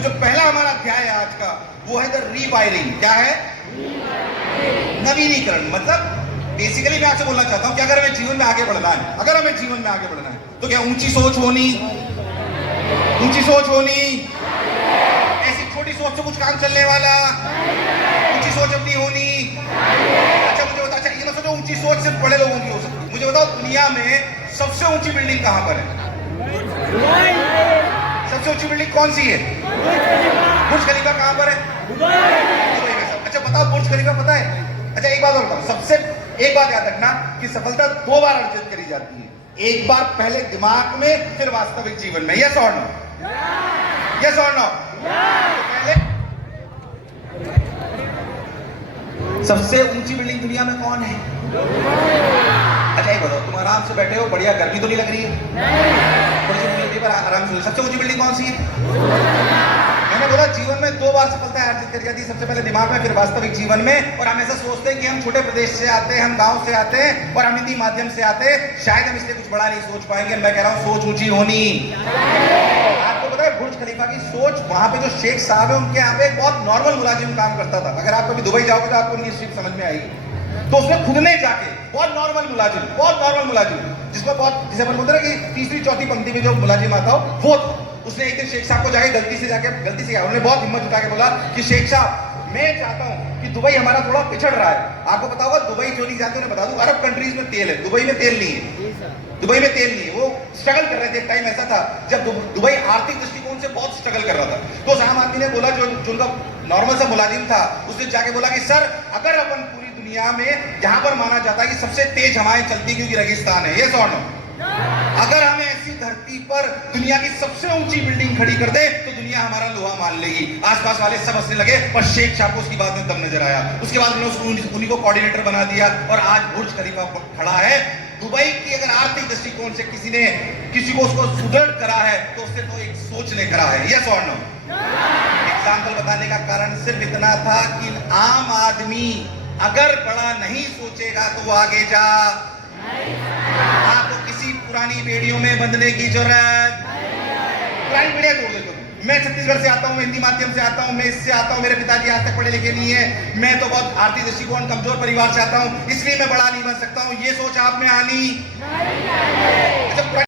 तो जो पहला हमारा अध्याय है आज का, वो है द रीवायरिंग। क्या है? नवीनीकरण। मतलब बेसिकली मैं आपसे बोलना चाहता हूं कि अगर हमें जीवन में आगे बढ़ना है, अगर हमें जीवन में आगे बढ़ना है, तो क्या ऊंची सोच होनी, ऐसी छोटी सोच से कुछ काम चलने वाला, ऊंची सोच अपनी होनी। अच्छा मुझे बताओ, अच्छा ये मत सोचो ऊंची सोच सिर्फ बड़े लोगों की हो सकती है। मुझे बताओ दुनिया में सबसे ऊंची बिल्डिंग कहां पर है? सबसे ऊंची बिल्डिंग कौन सी है? बुर्ज खलीफा कहां पर है? दुबई में। सब अच्छा बताओ, बुर्ज खलीफा पता है? अच्छा एक बात और बताओ, सबसे एक बात याद रखना कि सफलता दो बार अर्जित करी जाती है, एक बार पहले दिमाग में, फिर वास्तविक जीवन में। यस और नो? यस और नो? पहले सबसे ऊंची बिल्डिंग दुनिया में कौन है? अच्छा एक बताओ, तुम आराम से बैठे हो, बढ़िया, गर्मी तो नहीं लग रही है? थोड़ी सी बिल्डिंग पर आराम से। सबसे ऊंची बिल्डिंग कौन सी है? मैंने बोला जीवन में दो बार सफलता अर्जित करी जाती है, सबसे पहले दिमाग में, फिर वास्तविक जीवन में। और हम ऐसा सोचते हैं कि हम छोटे प्रदेश से आते हैं, हम गांव से आते हैं और हम हिंदी माध्यम से आते हैं, शायद हम इसलिए कुछ बड़ा नहीं सोच पाएंगे। मैं कह रहा हूं सोच ऊंची होनी। आपको पता है बुर्ज खलीफा की सोच, वहां पे जो शेख साहब है उनके यहाँ पे एक बहुत नॉर्मल मुलाजिम काम करता था। अगर आप कभी दुबई जाओगे तो आपको उनकी स्ट्रीट समझ में आएगी। तो उसने खुद ने जाके बहुत नॉर्मल मुलाजिम, जिसको बहुत, जैसे अपन बोलते हैं कि तीसरी चौथी पंक्ति में जो मुलाजिम आता हो, वो उसने एक दिन शेख साहब को जाके गलती से क्या, उन्होंने बहुत हिम्मत जुटा के बोला कि शेख साहब मैं चाहता हूं कि दुबई हमारा थोड़ा पिछड़ रहा है। आपको पता होगा दुबई जो नहीं जाते उन्हें बता दूं, अरब कंट्रीज में तेल है, दुबई में तेल नहीं है। दुबई में तेल नहीं है। वो स्ट्रगल कर रहे थे। एक टाइम ऐसा था जब दुबई आर्थिक दृष्टिकोण से बहुत स्ट्रगल कर रहा था। तो उस आम आदमी ने बोला, जो उनका नॉर्मल सा मुलाजिम था, उसने जाके बोला कि सर अगर अपन पूरी दुनिया में जहां पर माना जाता है कि सबसे तेज हवाएं चलती क्योंकि रेगिस्तान है, ये सौन, अगर हमें ऐसी धरती पर दुनिया की सबसे ऊंची बिल्डिंग खड़ी कर दे तो दुनिया हमारा लोहा मान लेगी। आसपास वाले सब हंसने लगे, पर शेख साहब को उसकी बात में दम नजर आया। उसके बाद उन्होंने उन्हीं को कोऑर्डिनेटर बना दिया और आज बुर्ज खलीफा खड़ा है। दुबई की अगर आर्थिक दृष्टिकोण से किसी को उसको सुदृढ़ करा है तो उससे तो एक सोच ने करा है। यस और नो? एग्जाम्पल बताने का कारण सिर्फ इतना था कि आम आदमी अगर बड़ा नहीं सोचेगा तो वो आगे जा, आपको किसी पुरानी बेड़ियों में बंधने की जरूरत, पुरानी बेड़ियां तोड़ देते हो। मैं छत्तीसगढ़ से आता हूँ, हिंदी माध्यम से आता हूँ, मैं इससे आता हूँ, मेरे पिताजी आज तक पढ़े लिखे नहीं है, मैं तो बहुत आर्थिक दृष्टिकोण कमजोर परिवार से आता हूँ, इसलिए मैं बड़ा नहीं बन सकता हूँ, ये सोच आप में आनी।